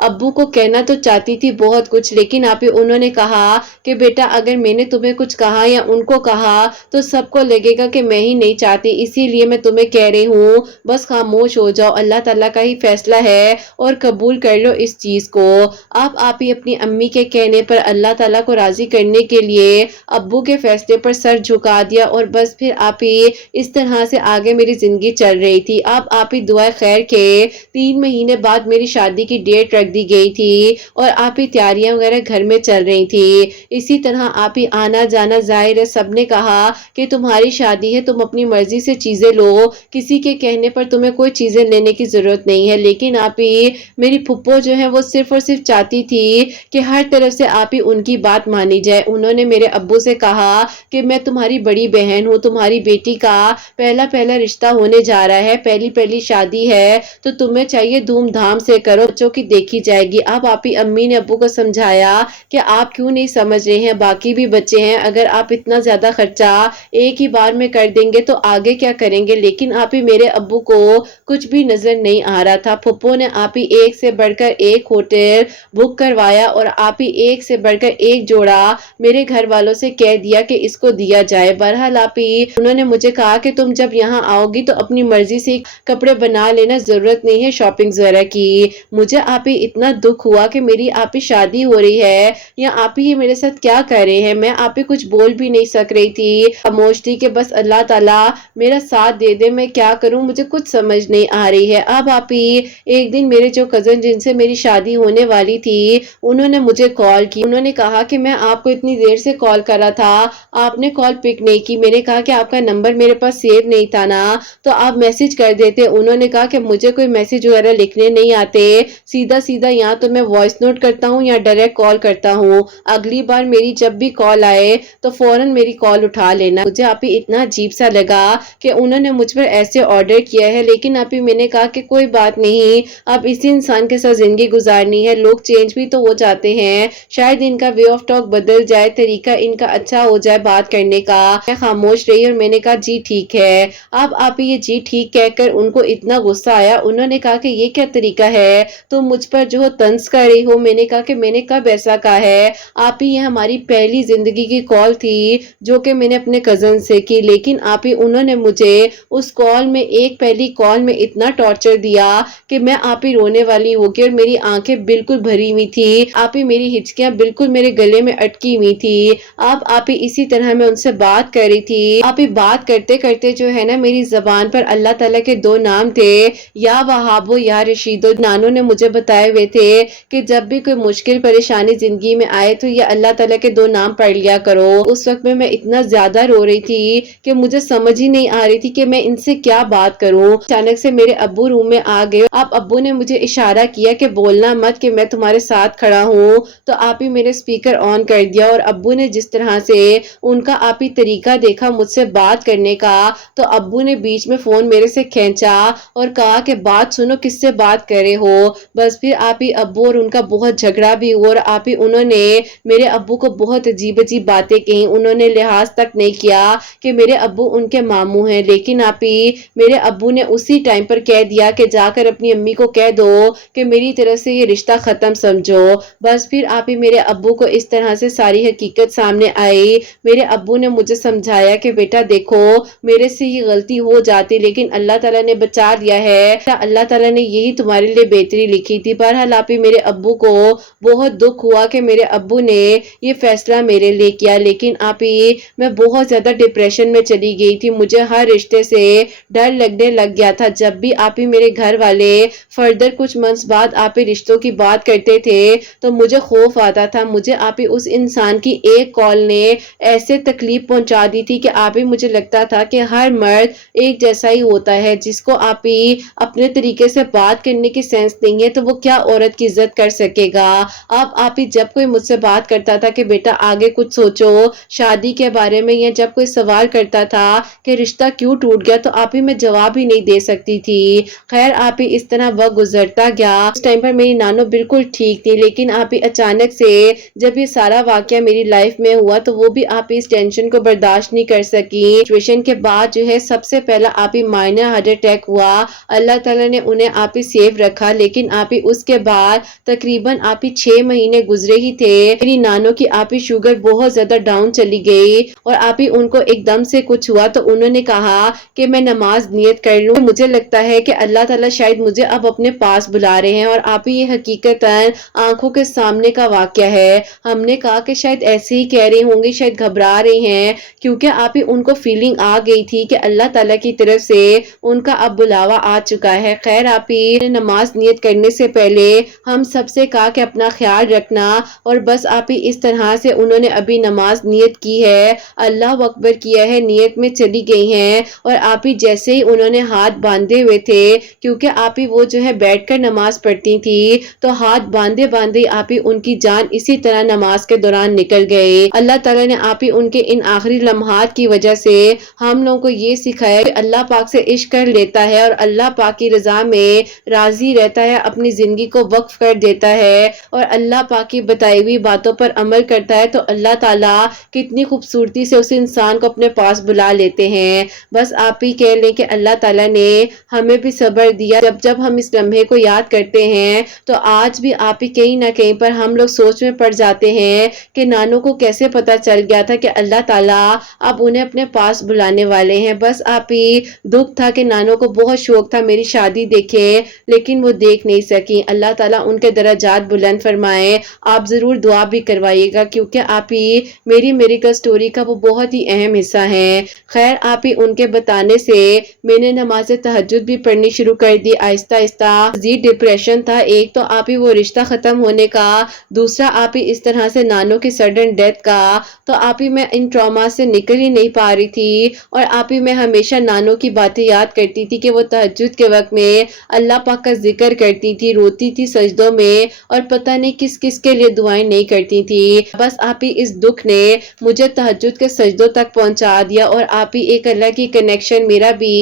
ابو کو کہنا تو چاہتی تھی بہت کچھ، لیکن آپ ہی انہوں نے کہا کہ بیٹا اگر میں نے تمہیں کچھ کہا یا ان کو کہا تو سب کو لگے گا کہ میں ہی نہیں چاہتی، اسی لیے میں تمہیں کہہ رہی ہوں بس خاموش ہو جاؤ، اللہ تعالیٰ کا ہی فیصلہ ہے اور قبول کر لو اس چیز کو۔ آپ ہی اپنی امی کے کہنے پر اللہ تعالیٰ کو راضی کرنے کے لیے ابو کے فیصلے پر سر جھکا دیا، اور بس پھر آپ ہی اس طرح سے آگے میری زندگی چل رہی تھی۔ آپ ہی دعائے خیر کے 3 مہینے بعد میری شادی کی ڈیٹ رکھ دی گئی تھی اور آپ ہی تیاریاں وغیرہ گھر میں چل رہی تھی۔ اسی طرح آپ ہی آنا جانا ظاہر ہے، سب نے کہا کہ تمہاری شادی ہے، تم اپنی مرضی سے چیزیں لو، کسی کے کہنے پر تمہیں کوئی چیزیں لینے کی ضرورت نہیں ہے، لیکن آپ ہی میری پھپھو جو ہے وہ صرف اور صرف چاہتی تھی کہ ہر طرف سے آپ ہی ان کی بات مانی جائے۔ انہوں نے میرے ابو سے کہا کہ میں تمہاری بڑی بہن ہوں، تمہاری بیٹی کا پہلا رشتہ ہونے جا رہا ہے، پہلی شادی ہے، تو تمہیں چاہیے دھوم دھام سے کرو، بچوں کی دیکھی جائے گی۔ اب آپ ہی امی نے ابو کو سمجھایا کہ آپ کیوں نہیں سمجھ رہے ہیں، باقی بھی بچے ہیں، اگر آپ اتنا زیادہ خرچہ ایک ہی بار میں کر دیں گے تو آگے کیا کریں گے؟ لیکن آپ ہی میرے ابو کو کچھ بھی نظر نہیں آ رہا تھا۔ پھپھو نے آپ ہی ایک سے بڑھ کر ایک ہوٹل بک کروایا اور آپ ہی ایک سے بڑھ کر ایک جوڑا میرے گھر والوں سے کہہ دیا کہ اس کو دیا جائے۔ بہرحال آپ ہی انہوں نے مجھے کہا کہ تم جب یہاں آؤ گی تو اپنی مرضی سے کپڑے بنا لینا، ضرورت نہیں ہے شاپنگ وغیرہ کی۔ مجھے آپ ہی اتنا دکھ ہوا کہ میری آپ ہی شادی ہو رہی ہے یا آپ ہی میرے ساتھ کیا کر رہے ہیں، میں آپ ہی کچھ بول بھی نہیں سک رہی تھی، خاموش تھی کہ بس اللہ تعالیٰ میرا ساتھ دے دے، میں کیا کروں مجھے کچھ سمجھ نہیں آ رہی ہے۔ اب آپ ہی ایک دن میرے جو کزن جن سے میری شادی ہونے والی تھی انہوں نے مجھے کال کی، انہوں نے کہا کہ میں آپ کو اتنی دیر سے کال کر رہا تھا، آپ نے کال پک نہیں کی۔ میں نے کہا کہ آپ کا نمبر میرے پاس سیو نہیں تھا نا، تو آپ میسج کر دیتے۔ انہوں نے کہا کہ مجھے کوئی میسج وغیرہ لکھنے نہیں آتے، سیدھا یا تو میں وائس نوٹ کرتا ہوں یا ڈائریکٹ کال کرتا ہوں، اگلی بار میری جب بھی کال آئے تو فوراً میری کال اٹھا لینا۔ مجھے آپ ہی اتنا عجیب سا لگا کہ انہوں نے مجھ پر ایسے آرڈر کیا ہے، لیکن آپ ہی میں نے کہا کہ کوئی بات نہیں، اب اسی انسان کے ساتھ زندگی گزارنی ہے، لوگ چینج بھی تو ہو جاتے ہیں، شاید ان کا وے آف ٹاک بدل جائے، طریقہ ان کا اچھا ہو جائے بات کرنے کا۔ میں خاموش رہی اور میں نے کہا جی ٹھیک ہے۔ اب آپ یہ جی ٹھیک کہہ کر ان کو اتنا غصہ آیا، انہوں نے کہا کہ یہ کیا طریقہ ہے، تم مجھ پر جو طنز کر رہی ہو۔ میں نے کہا کہ میں نے کب ایسا کہا ہے، آپ ہی یہ ہماری پہلی زندگی کی کال تھی جو کہ میں نے اپنے کزن سے کی، لیکن آپ ہی انہوں نے مجھے اس کال میں پہلی کال میں اتنا ٹارچر دیا کہ میں آپ ہی رونے والی ہو گئی اور میری آنکھیں بالکل بھری ہوئی تھی، آپ ہی میری ہچکیاں بالکل میرے گلے میں اٹکی ہوئی تھی۔ آپ ہی اسی طرح میں ان سے بات کر رہی تھی، آپ ہی بات کرتے کرتے جو ہے نا میری زبان پر اللہ تعالیٰ کے 2 نام تھے، یا وہابو یا رشیدو۔ نانوں نے مجھے بتائے ہوئے تھے کہ جب بھی کوئی مشکل پریشانی زندگی میں آئے تو یہ اللہ تعالیٰ کے 2 نام پڑھ لیا کرو۔ اس وقت میں اتنا زیادہ رو رہی تھی کہ مجھے سمجھ ہی نہیں آ رہی تھی کہ میں ان سے کیا بات کروں۔ اچانک سے میرے ابو روم میں آ گئے، ابو نے مجھے اشارہ کیا کہ بولنا مت، کہ میں تمہارے ساتھ کھڑا ہوں، تو آپ ہی میرے سپیکر آن کر دیا، اور ابو نے جس طرح سے ان کا آپ ہی طریقہ دیکھا مجھ سے بات کرنے کا، تو ابو نے بیچ میں فون میرے سے کھینچا اور کہا کہ بات سنو، کس سے بات کر رہے ہو۔ بس پھر آپ ہی ابو اور ان کا بہت جھگڑا بھی ہوا، اور آپ ہی انہوں نے میرے ابو کو بہت عجیب باتیں کہیں، انہوں نے لحاظ تک نہیں کیا کہ میرے ابو ان کے ماموں ہیں، لیکن آپ ہی میرے ابو نے اسی ٹائم پر کہہ دیا کہ جا کر اپنی امی کو کہہ دو کہ میری طرف سے یہ رشتہ ختم سمجھو۔ بس پھر آپ ہی میرے ابو کو اس طرح سے ساری حقیقت سامنے آئی۔ میرے ابو نے مجھے سمجھایا کہ بیٹا دیکھو میرے سے یہ غلطی ہو جاتی، لیکن اللہ تعالیٰ نے بچا لیا ہے، اللہ تعالیٰ نے یہی تمہارے لیے بہتری لکھی تھی۔ بہرحال آپ ہی میرے ابو کو بہت دکھ ہوا کہ میرے ابو نے یہ فیصلہ میرے لیے کیا، لیکن آپ ہی میں بہت زیادہ ڈپریشن میں چلی گئی تھی، مجھے ہر رشتے سے ڈر لگنے لگ گیا تھا۔ جب بھی آپ ہی میرے گھر والے فردر کچھ منتھس بعد آپ ہی رشتوں کی بات کرتے تھے تو مجھے خوف آتا تھا، مجھے آپ ہی اس انسان کی ایک کال نے ایسے تکلیف پہنچا دی تھی کہ آپ ہی مجھے لگتا تھا کہ ہر مرد ایک جیسا ہی ہوتا ہے، جس کو آپ ہی اپنے طریقے سے بات کرنے کی سینس نہیں ہے تو وہ کیا عورت کی عزت کر سکے گا۔ آپ ہی جب کوئی مجھ سے بات کرتا تھا کہ بیٹا آگے کچھ سوچو شادی کے بارے میں، یا جب کوئی سوال کرتا تھا کہ رشتہ کیوں ٹوٹ گیا، تو آپ ہی میں جواب ہی نہیں دے سکتی تھی۔ خیر آپ ہی اس طرح وقت گزرتا گیا، اس ٹائم پر میری نانو بالکل ٹھیک تھی، لیکن آپ ہی اچانک سے جب یہ سارا واقعہ میری لائف میں ہوا تو وہ بھی آپ ہی اس ٹینشن کو برداشت نہیں کر سکی۔ سچویشن کے بعد جو ہے سب سے پہلا آپ ہی مائنر ہارٹ اٹیک ہوا، اللہ تعالیٰ نے انہیں آپ ہی سیف رکھا، لیکن آپ ہی اس کے بعد تقریباً آپ ہی 6 مہینے گزرے ہی تھے، میری نانو کی آپ ہی شوگر بہت زیادہ ڈاؤن چلی گئی اور آپ ہی ان کو ایک دم سے کچھ ہوا تو انہوں نے کہا کہ میں نماز نیت کر لوں۔ مجھے لگتا ہے کہ اللہ تعالیٰ شاید مجھے اب اپنے پاس بلا رہے ہیں، اور آپ ہی یہ حقیقتاً آنکھوں کے سامنے کا واقعہ ہے۔ ہم نے کہا کہ شاید ایسے ہی کہہ رہے ہوں گے، شاید گھبرا رہے ہیں، کیونکہ آپ ہی ان کو فیلنگ آ گئی تھی کہ اللہ تعالیٰ کی طرف سے ان کا اب بلاوا آ چکا ہے۔ خیر آپ ہی نماز نیت کرنے سے پہلے ہم سب سے کہا کہ اپنا خیال رکھنا، اور بس آپ ہی اس طرح سے انہوں نے ابھی نماز نیت کی ہے، اللہ اکبر کیا ہے، نیت میں چلی گئی ہیں، اور آپ ہی جیسے ہی انہوں نے ہاتھ باندھے ہوئے تھے، کیونکہ آپ ہی وہ جو ہے بیٹھ کر نماز پڑھتی تھی، تو ہاتھ باندھے باندھے آپ ہی ان کی جان اسی طرح نماز کے دوران نکل گئے۔ اللہ تعالیٰ نے آپ ہی ان کے ان آخری لمحات کی وجہ سے ہم لوگوں کو یہ سکھایا کہ اللہ پاک سے عشق کر لیتا ہے اور اللہ پاک کی رضا میں راضی رہتا ہے، اپنی زندگی کو وقف کر دیتا ہے اور اللہ پاک کی بتائی ہوئی باتوں پر عمل کرتا ہے، تو اللہ تعالیٰ کتنی خوبصورتی سے اس انسان کو اپنے پاس بلا لیتے ہیں۔ بس آپ ہی کہہ لیں کہ اللہ تعالیٰ نے ہمیں بھی صبر دیا، جب ہم اس لمحے کو یاد کرتے ہیں تو آج بھی آپ ہی کہیں نہ کہیں پر ہم لوگ سوچ میں پڑ جاتے ہیں کہ نانو کو کیسے پتا چل گیا تھا کہ اللہ تعالیٰ اب انہیں اپنے پاس بلانے والے ہیں۔ بس آپ ہی دکھ تھا کہ نانو کو بہت شوق تھا میری شادی دیکھے، لیکن وہ دیکھ نہیں سکی۔ اللہ تعالیٰ ان کے درجات بلند فرمائے۔ آپ ضرور دعا بھی کروائیے گا، کیونکہ آپ ہی میری میریکل سٹوری کا وہ بہت ہی اہم حصہ ہیں۔ خیر آپ ہی ان کے بتانے سے میں نے نماز تہجد بھی پڑھنی شروع کر دی آہستہ آہستہ۔ مزید ڈپریشن تھا، ایک تو آپ ہی وہ رشتہ ختم ہونے کا، دوسرا آپ ہی اس طرح سے نانو کی سڈن ڈیتھ کا، تو آپ ہی میں ان ٹراما سے نکل ہی نہیں پا رہی تھی، اور آپ ہی میں ہمیشہ نانو کی باتیں یاد کرتی تھی کہ وہ تہجد کے وقت میں اللہ پاک کا ذکر کرتی تھی، روتی تھی سجدوں میں، اور پتہ نہیں کس کس کے لیے دعائیں نہیں کرتی تھی۔ بس آپ ہی اس دکھ نے مجھے تہجد کے سجدوں تک پہنچا دیا، اور آپ ہی ایک اللہ کی کنیکشن میرا بھی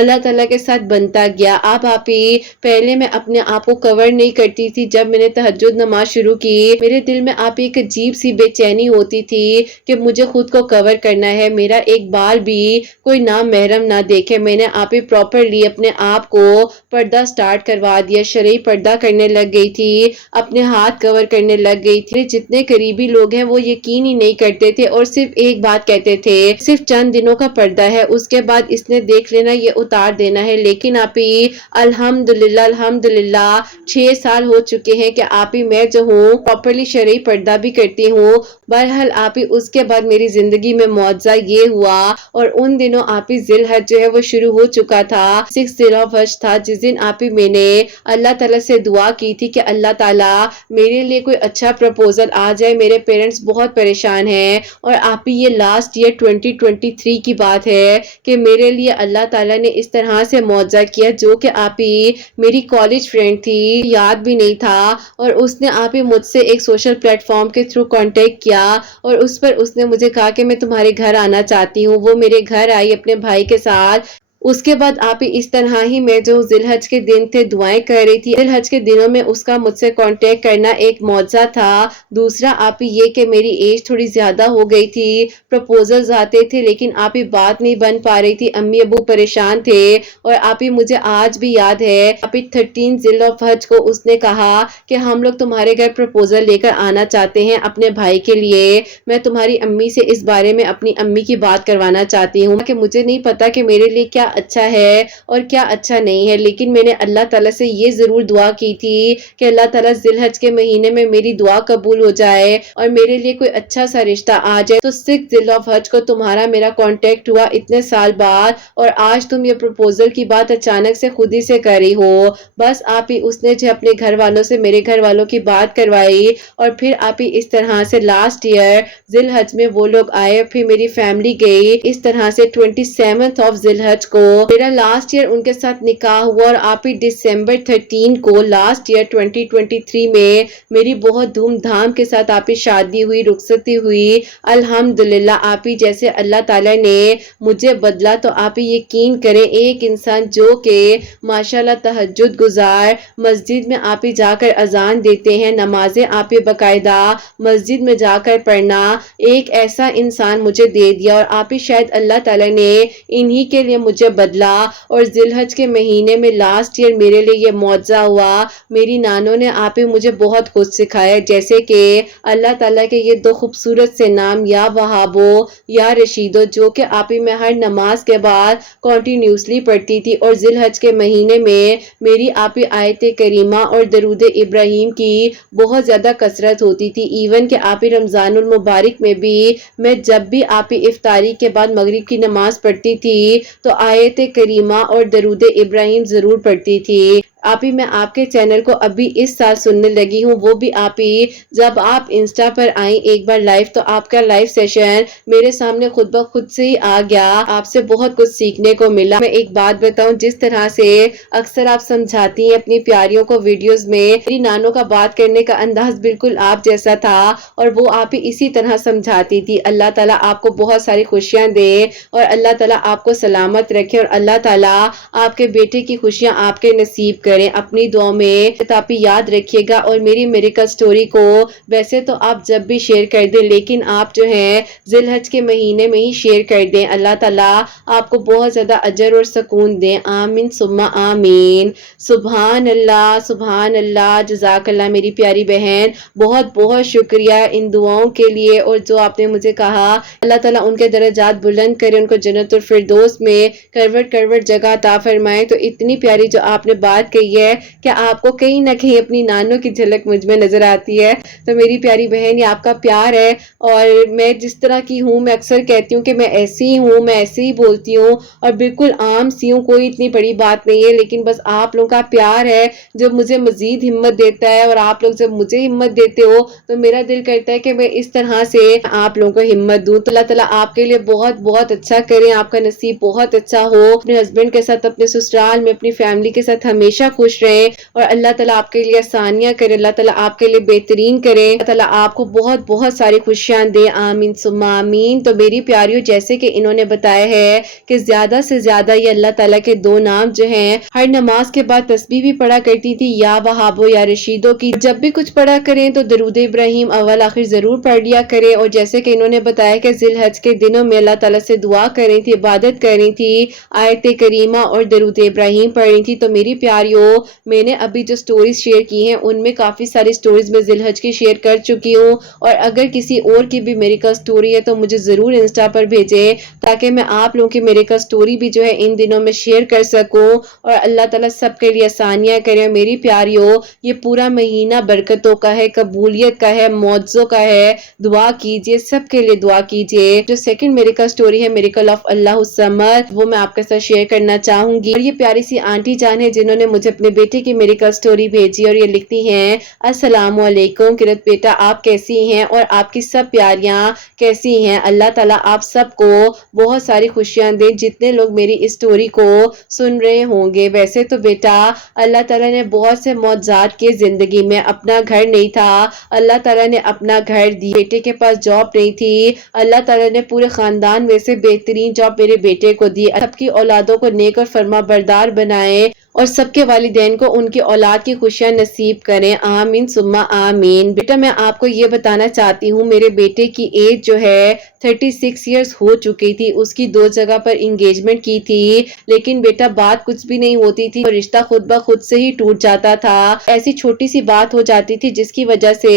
اللہ تعالیٰ کے ساتھ بنتا گیا۔ آپ ہی پہلے میں اپنے آپ کو کور نہیں کرتی تھی، جب میں نے تہجد نماز شروع کی میرے دل میں آپ ایک عجیب سی بے چینی ہوتی تھی کہ مجھے خود کو کور کرنا ہے، میرا ایک بال بھی کوئی نام محرم نہ دیکھے۔ میں نے آپ ہی پراپرلی اپنے آپ کو پردہ سٹارٹ کروا دیا، شرعی پردہ کرنے لگ گئی تھی، اپنے ہاتھ کور کرنے لگ گئی تھی۔ جتنے قریبی لوگ ہیں وہ یقین ہی نہیں کرتے تھے اور صرف ایک بات کہتے تھے، صرف چند دنوں کا پردہ ہے، اس کے بعد اس نے دیکھ لینا، یہ اتار دینا ہے۔ لیکن آپ ہی الحمدللہ 6 سال ہو چکے ہیں کہ آپ ہی میں جو ہوں پراپرلی شرعی پردہ بھی کرتی ہوں۔ بہرحال آپ ہی اس کے بعد میری زندگی میں معجزہ یہ ہوا، اور ان دنوں آپ ہی ذی الحج جو ہے وہ شروع ہو چکا تھا، 6 ذی الحج تھا، جس دن آپ ہی میں نے اللہ تعالیٰ سے دعا کی تھی کہ اللہ تعالیٰ میرے لیے کوئی اچھا پروپوزل آ جائے، میرے پیرنٹس بہت پریشان ہیں۔ اور آپ ہی یہ لاسٹ ایئر 2023 کی بات ہے کہ میرے لیے اللہ تعالیٰ نے اس طرح سے معجزہ کیا، جو کہ آپ ہی میری کالج فرینڈ تھی، یاد بھی نہیں تھا، اور اس نے آپ ہی مجھ سے ایک سوشل پلیٹ فارم کے تھرو کانٹیکٹ کیا، اور اس پر اس نے مجھے کہا کہ میں تمہارے گھر آنا چاہتی ہوں۔ وہ میرے گھر آئی اپنے بھائی کے ساتھ۔ اس کے بعد آپ ہی اس طرح ہی میں جو ذی الحج کے دن تھے دعائیں کر رہی تھی، ذی الحج کے دنوں میں اس کا مجھ سے کانٹیکٹ کرنا ایک معجزہ تھا۔ دوسرا آپ ہی یہ کہ میری ایج تھوڑی زیادہ ہو گئی تھی، پروپوزلز آتے تھے لیکن آپ ہی بات نہیں بن پا رہی تھی، امی ابو پریشان تھے، اور آپ ہی مجھے آج بھی یاد ہے آپ ہی 13 ذی الحج کو اس نے کہا کہ ہم لوگ تمہارے گھر پروپوزل لے کر آنا چاہتے ہیں اپنے بھائی کے لیے، میں تمہاری امی سے اس بارے میں اپنی امی کی بات کروانا چاہتی ہوں کہ مجھے نہیں پتا کہ میرے لیے کیا اچھا ہے اور کیا اچھا نہیں ہے، لیکن میں نے اللہ تعالیٰ سے یہ ضرور دعا کی تھی کہ اللہ تعالیٰ ذی الحج کے مہینے میں میری دعا قبول ہو جائے اور میرے لیے کوئی اچھا سا رشتہ آ جائے۔ تو 6 ذی الحج کو تمہارا میرا کانٹیکٹ ہوا اتنے سال بعد، اور آج تم یہ پروپوزل کی بات اچانک سے خود ہی سے کر رہی ہو۔ بس آپ ہی اس نے جو اپنے گھر والوں سے میرے گھر والوں کی بات کروائی، اور پھر آپ ہی اس طرح سے لاسٹ ایئر ذی الحج میں وہ لوگ آئے، پھر میری فیملی گئی، اس طرح سے 27 ذی الحج کو میرا لاسٹ ایئر ان کے ساتھ نکاح ہوا، اور آپ ہی دسمبر 13 کو لاسٹ ایئر 2023 میں میری بہت دھوم دھام کے ساتھ آپ ہی شادی ہوئی، رخصتی ہوئی۔ الحمدللہ آپ ہی جیسے اللہ تعالیٰ نے مجھے بدلا، تو آپ ہی یقین کریں ایک انسان جو کہ ماشاءاللہ تہجد گزار، مسجد میں آپ ہی جا کر اذان دیتے ہیں، نمازیں آپ ہی باقاعدہ مسجد میں جا کر پڑھنا، ایک ایسا انسان مجھے دے دیا، اور آپ ہی شاید اللہ تعالیٰ نے انہی کے لیے مجھے مجھے بدلا اور ذی الحج کے مہینے میں لاسٹ ایئر میرے لیے یہ معجزہ ہوا۔ میری نانوں نے آپ ہی مجھے بہت کچھ سکھایا، جیسے کہ اللہ تعالیٰ کے یہ دو خوبصورت سے نام، یا وہابو یا رشیدو، جو کہ آپ ہی میں ہر نماز کے بعد کنٹینیوسلی پڑھتی تھی، اور ذی الحج کے مہینے میں میری آپ ہی آیت کریمہ اور درود ابراہیم کی بہت زیادہ کثرت ہوتی تھی۔ ایون کہ آپ ہی رمضان المبارک میں بھی میں جب بھی آپ ہی افطاری کے بعد مغرب کی نماز پڑھتی تھی تو آیت کریمہ اور درود ابراہیم ضرور پڑھتی تھی۔ آپ ہی میں آپ کے چینل کو ابھی اس سال سننے لگی ہوں، وہ بھی آپ ہی جب آپ انسٹا پر آئیں ایک بار لائیو، تو آپ کا لائیو سیشن میرے سامنے خود بخود سے ہی آ گیا، آپ سے بہت کچھ سیکھنے کو ملا۔ میں ایک بات بتاؤں، جس طرح سے اکثر آپ سمجھاتی ہیں اپنی پیاریوں کو ویڈیوز میں، میری نانوں کا بات کرنے کا انداز بالکل آپ جیسا تھا اور وہ آپ ہی اسی طرح سمجھاتی تھی۔ اللہ تعالیٰ آپ کو بہت ساری خوشیاں دے اور اللہ تعالیٰ آپ کو سلامت رکھے، اور اللہ تعالیٰ آپ کے بیٹے کی خوشیاں آپ کے نصیب کریں۔ اپنی دعا میں آپ یاد رکھیے گا، اور میری میریکل سٹوری کو ویسے تو آپ جب بھی شیئر کر دیں، لیکن آپ جو ہیں ذی الحج کے مہینے میں ہی شیئر کر دیں۔ اللہ تعالیٰ آپ کو بہت زیادہ اجر اور سکون دیں، آمین ثم آمین۔ سبحان اللہ، جزاک اللہ میری پیاری بہن، بہت بہت شکریہ ان دعاؤں کے لیے، اور جو آپ نے مجھے کہا، اللہ تعالیٰ ان کے درجات بلند کرے، ان کو جنت الفردوس میں کروٹ کروٹ جگہ عطا فرمائے۔ تو اتنی پیاری جو آپ نے بات کہی ہے کہ آپ کو کہیں نہ کہیں اپنی نانوں کی جھلک مجھ میں نظر آتی ہے، تو میری پیاری بہن، یہ آپ کا پیار ہے، اور میں جس طرح کی ہوں، میں اکثر کہتی ہوں کہ میں ایسی ہوں، میں ایسے ہی بولتی ہوں اور بالکل عام سی ہوں، کوئی اتنی بڑی بات نہیں ہے، لیکن بس آپ لوگوں کا پیار ہے جو مجھے مزید ہمت دیتا ہے، اور آپ لوگ جب مجھے ہمت دیتے ہو تو میرا دل کرتا ہے کہ میں اس طرح سے آپ لوگوں کو ہمت دوں۔ تو اللہ تعالیٰ آپ کے لیے بہت بہت اچھا کریں، آپ کا نصیب بہت اچھا ہو، اپنے ہسبینڈ کے ساتھ، اپنے سسرال میں، اپنی فیملی کے ساتھ ہمیشہ خوش رہیں، اور اللہ تعالیٰ آپ کے لیے آسانیاں کرے، اللہ تعالیٰ آپ کے لیے بہترین کرے، اللہ تعالیٰ آپ کو بہت بہت ساری خوشیاں دے، آمین ثم آمین۔ تو میری پیاریوں، جیسے کہ انہوں نے بتایا ہے کہ زیادہ سے زیادہ یہ اللہ تعالیٰ کے دو نام جو ہیں، ہر نماز کے بعد تسبیح بھی پڑھا کرتی تھی، یا وہابو یا رشیدو کی، جب بھی کچھ پڑھا کریں تو درود ابراہیم اول آخر ضرور پڑھ لیا کریں، اور جیسے کہ انہوں نے بتایا کہ ذی الحج کے دنوں میں اللہ تعالیٰ سے دعا کر رہی تھی، عبادت کر رہی تھی، آیت کریمہ اور درود ابراہیم پڑھ رہی تھی۔ تو میری پیاریوں، میں نے ابھی جو سٹوریز شیئر کی ہیں ان میں کافی ساری سٹوریز میں ذی الحج کی شیئر کر چکی ہوں، اور اگر کسی اور کی بھی میریکل سٹوری ہے تو مجھے ضرور انسٹا پر بھیجیں، تاکہ میں آپ لوگوں کی میریکل سٹوری بھی جو ہے ان دنوں میں شیئر کر سکوں، اور اللہ تعالیٰ سب کے لیے آسانیاں کرے۔ میری پیاریوں، یہ پورا مہینہ برکتوں کا ہے، قبولیت کا ہے، معجزوں کا ہے، دعا کیجئے، سب کے لیے دعا کیجئے۔ جو سیکنڈ میریکل سٹوری ہے، میریکل آف اللہ الصمد، وہ میں آپ کے ساتھ شیئر کرنا چاہوں گی، اور یہ پیاری سی آنٹی جان ہے جنہوں نے مجھے اپنے بیٹے کی میریکل سٹوری بھیجی، اور یہ لکھتی ہیں، السلام علیکم کرت بیٹا، آپ کیسی ہیں اور آپ کی سب پیاریاں کیسی ہیں؟ اللہ تعالیٰ آپ سب کو بہت ساری خوشیاں دے، جتنے لوگ میری اس سٹوری کو سن رہے ہوں گے۔ ویسے تو بیٹا اللہ تعالیٰ نے بہت سے معجزات کی زندگی میں، اپنا گھر نہیں تھا، اللہ تعالیٰ نے اپنا گھر دی، بیٹے کے پاس جاب نہیں تھی، اللہ تعالیٰ نے پورے خاندان میں سے بہترین جاب میرے بیٹے کو دی، سب کی اولادوں کو نیک اور فرما بردار بنائے، اور سب کے والدین کو ان کی اولاد کی خوشیاں نصیب کریں، آمین ثم آمین۔ بیٹا میں آپ کو یہ بتانا چاہتی ہوں، میرے بیٹے کی ایج جو ہے 36 ایئرز ہو چکی تھی، اس کی 2 جگہ پر انگیجمنٹ کی تھی، لیکن بیٹا بات کچھ بھی نہیں ہوتی تھی، اور رشتہ خود بخود سے ہی ٹوٹ جاتا تھا، ایسی چھوٹی سی بات ہو جاتی تھی جس کی وجہ سے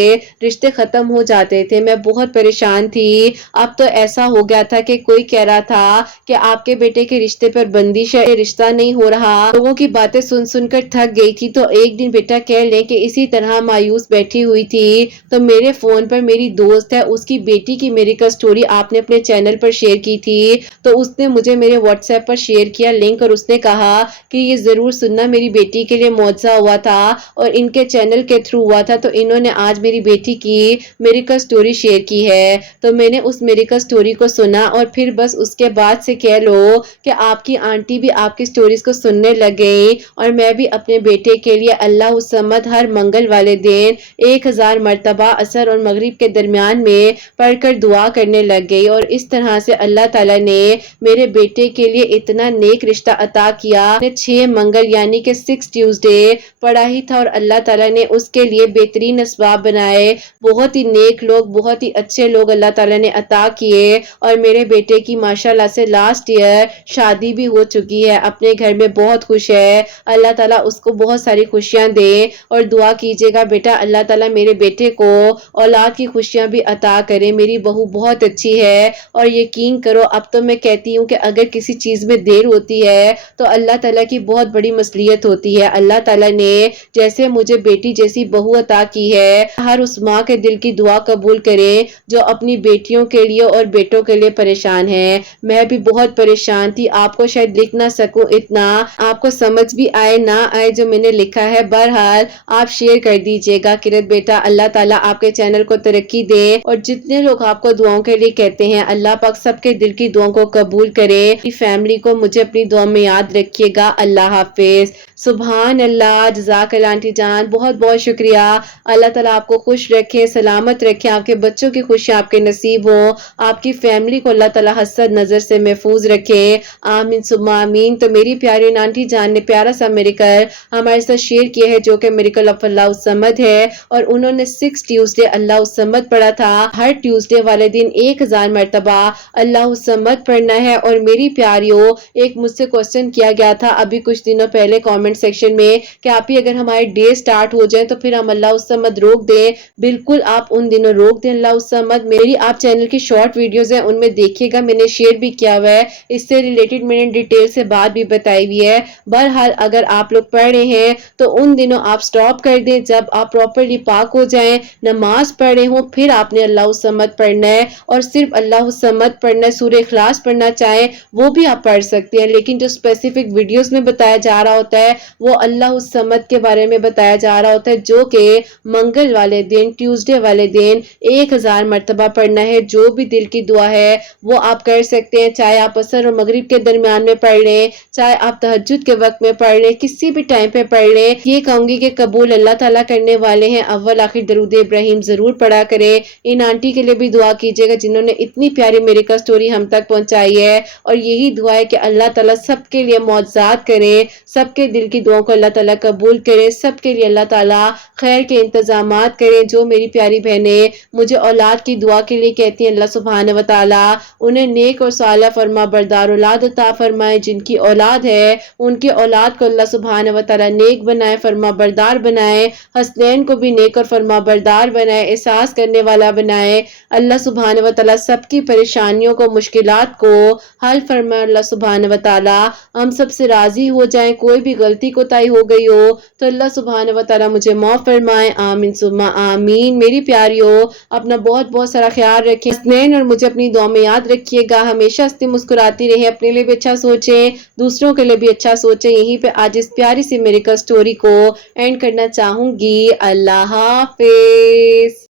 رشتے ختم ہو جاتے تھے۔ میں بہت پریشان تھی، اب تو ایسا ہو گیا تھا کہ کوئی کہہ رہا تھا کہ آپ کے بیٹے کے رشتے پر بندش ہے، رشتہ نہیں ہو رہا، لوگوں کی باتیں سن سن کر تھک گئی تھی۔ تو ایک دن بیٹا کہہ لیں کہ اسی طرح مایوس بیٹھی ہوئی تھی، تو میرے فون پر میری دوست ہے، اس کی بیٹی کی میریکل سٹوری آپ نے اپنے چینل پر شیئر کی تھی، تو اس نے مجھے میرے واٹس ایپ پر شیئر کیا لنک، اور اس نے کہا کہ یہ ضرور سننا، میری بیٹی کے لیے معجزہ ہوا تھا اور ان کے چینل کے تھرو ہوا تھا، تو انہوں نے آج میری بیٹی کی میریکل سٹوری شیئر کی ہے۔ تو میں نے اس میریکل سٹوری کو سنا، اور پھر بس اس کے بعد سے کہہ لو کہ آپ کی آنٹی بھی آپ کی سٹوریز کو سننے لگ گئی، اور میں بھی اپنے بیٹے کے لیے اللہ الصمد ہر منگل والے دن 1000 مرتبہ عصر اور مغرب کے درمیان میں پڑھ کر دعا کرنے لگ گئی، اور اس طرح سے اللہ تعالیٰ نے میرے بیٹے کے لیے اتنا نیک رشتہ عطا کیا۔ 6 منگل یعنی کہ 6 ٹیوزڈے پڑھا ہی تھا اور اللہ تعالیٰ نے اس کے لیے بہترین اسباب بنائے، بہت ہی نیک لوگ، بہت ہی اچھے لوگ اللہ تعالیٰ نے عطا کیے، اور میرے بیٹے کی ماشاءاللہ سے لاسٹ ایئر شادی بھی ہو چکی ہے، اپنے گھر میں بہت خوش ہے۔ اللہ تعالیٰ اس کو بہت ساری خوشیاں دے، اور دعا کیجیے گا بیٹا اللہ تعالیٰ میرے بیٹے کو اولاد کی خوشیاں بھی عطا کرے۔ میری بہو بہت اچھی ہے، اور یقین کرو اب تو میں کہتی ہوں کہ اگر کسی چیز میں دیر ہوتی ہے تو اللہ تعالیٰ کی بہت بڑی مصلیحت ہوتی ہے۔ اللہ تعالیٰ نے جیسے مجھے بیٹی جیسی بہو عطا کی ہے، ہر اس ماں کے دل کی دعا قبول کرے جو اپنی بیٹیوں کے لیے اور بیٹوں کے لیے پریشان ہے۔ میں بھی بہت پریشان تھی، آپ کو شاید لکھ نہ سکوں اتنا، آپ کو سمجھ بھی آئے نہ آئے جو میں نے لکھا ہے، بہرحال آپ شیئر کر دیجئے گا۔ کرت بیٹا اللہ تعالیٰ آپ کے چینل کو ترقی دے، اور جتنے لوگ آپ کو دعاؤں کے لیے کہتے ہیں اللہ پاک سب کے دل کی دعاؤں کو قبول کرے۔ فیملی کو مجھے اپنی دعا میں یاد رکھیے گا۔ اللہ حافظ۔ سبحان اللہ، جزاک اللہ آنٹی جان، بہت بہت شکریہ۔ اللہ تعالیٰ آپ کو خوش رکھے، سلامت رکھے، آپ کے بچوں کی خوشیاں آپ کے نصیب ہوں، آپ کی فیملی کو اللہ تعالیٰ حسد نظر سے محفوظ رکھے، آمین ثم آمین۔ تو میری پیاری آنٹی جان نے پیارا سا میریکل ہمارے ساتھ شیئر کیا ہے، جو کہ میریکل آف اللہ الصمد ہے، اور انہوں نے 6 ٹیوزڈے اللہ الصمد پڑھا تھا۔ ہر ٹیوزڈے والے دن 1000 مرتبہ اللہ الصمد پڑھنا ہے۔ اور میری پیاریوں، ایک مجھ سے کوسچن کیا گیا تھا ابھی کچھ دنوں پہلے کامنٹ سیکشن میں کہ آپ ہی اگر ہمارے ڈے سٹارٹ ہو جائیں تو پھر ہم اللہ الصمد روک دیں۔ بالکل آپ ان دنوں روک دیں اللہ الصمد۔ میری آپ چینل کی شارٹ ویڈیوز ہیں ان میں دیکھیے گا، میں نے شیئر بھی کیا ہوا ہے، اس سے ریلیٹڈ میں نے ڈیٹیل سے بات بھی بتائی ہوئی ہے۔ بہرحال اگر آپ لوگ پڑھ رہے ہیں تو ان دنوں آپ سٹاپ کر دیں، جب آپ پراپرلی پاک ہو جائیں، نماز پڑھ رہے ہوں، پھر آپ نے اللہ الصمد پڑھنا ہے، اور صرف اللہ الصمد پڑھنا ہے۔ سورہ اخلاص پڑھنا چاہیں وہ بھی آپ پڑھ سکتے ہیں، لیکن جو اسپیسیفک ویڈیوز میں بتایا جا رہا ہوتا ہے وہ اللہ الصمد کے بارے میں بتایا جا رہا ہوتا ہے، جو کہ منگل والے دن، ٹیوزڈے والے دن 1000 مرتبہ پڑھنا ہے۔ جو بھی دل کی دعا ہے وہ آپ کر سکتے ہیں، چاہے آپ عصر اور مغرب کے درمیان میں پڑھ لیں، چاہے آپ تہجد کے وقت میں پڑھ لیں، کسی بھی ٹائم پہ پڑھ لیں۔ یہ کہوں گی کہ قبول اللہ تعالیٰ کرنے والے ہیں۔ اول آخر درود ابراہیم ضرور پڑھا کریں۔ ان آنٹی کے لیے بھی دعا کیجیے گا جنہوں نے اتنی پیاری میریکل سٹوری ہم تک پہنچائی ہے، اور یہی دعا ہے کہ اللہ تعالیٰ سب کے لیے معجزات کرے، سب کے دل کی دعاؤں کو اللہ تعالیٰ قبول کرے، سب کے لیے اللہ تعالیٰ خیر کے انتظامات کرے۔ جو میری پیاری بہنیں مجھے اولاد کی دعا کے لیے کہتی ہیں، اللہ سبحانہ و تعالیٰ انہیں نیک اور صالح فرما بردار اولاد عطا فرمائے۔ جن کی اولاد ہے ان کی اولاد کو اللہ سبحانہ و تعالیٰ نیک بنائے، فرما بردار بنائے، حسنین کو بھی نیک اور فرما بردار بنائے، احساس کرنے والا بنائے۔ اللہ سبحانہ و تعالیٰ سب کی پریشانیوں کو، مشکلات کو حل فرمائے۔ اللہ سبحانہ و تعالیٰ ہم سب سے راضی ہو جائیں، کوئی بھی غلطی کوتاہی ہو گئی ہو تو اللہ سبحانہ و تعالیٰ مجھے معاف فرمائے، آمین ثم آمین۔ میری پیاریوں اپنا بہت بہت سارا خیال رکھیں، حسنین اور مجھے اپنی دعا میں یاد رکھیے گا، ہمیشہ ہنستی مسکراتی رہیں، اپنے لیے بھی اچھا سوچیں، دوسروں کے لیے بھی اچھا سوچیں۔ یہیں پہ آج اس پیاری سی میریکل سٹوری کو اینڈ کرنا چاہوں گی۔ اللہ حافظ۔